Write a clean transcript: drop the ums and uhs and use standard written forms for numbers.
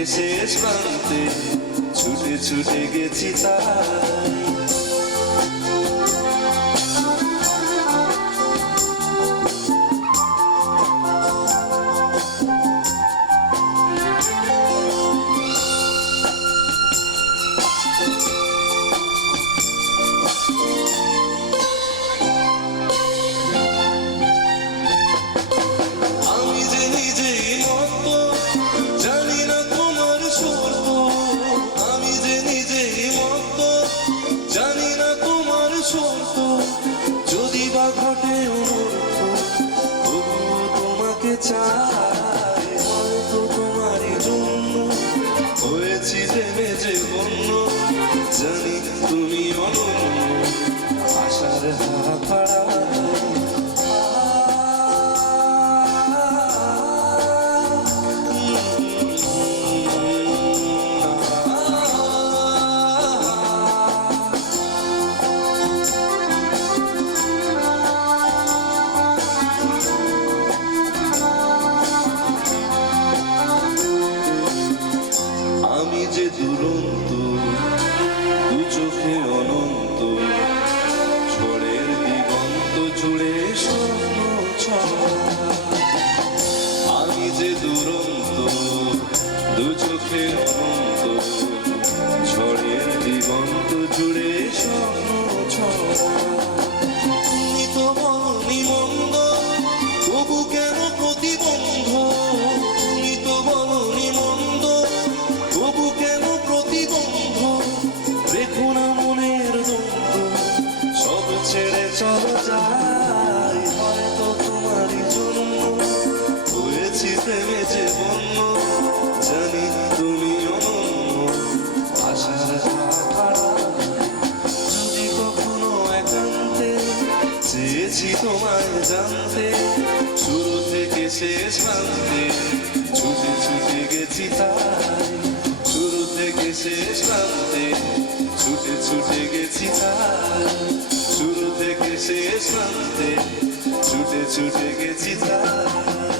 থেকে শেষ প্রান্তে ছুটে ছুটে গেছি তাই। যদি বা ঘটে তবুও তোমাকে চাই, হয়তো তোমারই জন্য হয়েছি প্রেমে যে বন্য, জানি তুমি অনন্য আশার হারা। আমি যে দুরন্ত দু চোখে অনন্ত, ঝড়ের দিগন্ত জুড়ে স্বপ্ন ছড়া। আমি যে দুরন্ত দু চোখে অনন্ত, ঝড়ের দিগন্ত জুড়ে স্বপ্ন ছড়া। তুমি তো বলনি মন্দ, তবু কেন প্রতিবন্ধ? তুমি তো বলনি মন্দ, তবু কেন প্রতিবন্ধ? রেখো না মনের দ্বন্দ্ব, সব ছেড়ে চলো যাই, হয়তো তোমারই জন্য হয়েছি প্রেমে যে বন্য, জানি তুমি অনন্য আশার হারা। যদি কখনো একান্তে চেয়েছি তোমায় জানতে, শুরু থেকে শেষ প্রান্তে ছুটে ছুটে গেছি তাই। শুরু থেকে শেষ প্রান্তে ছুটে ছুটে গেছি তাই। শুরু থেকে শেষ প্রান্তে ছুটে ছুটে গেছি তাই।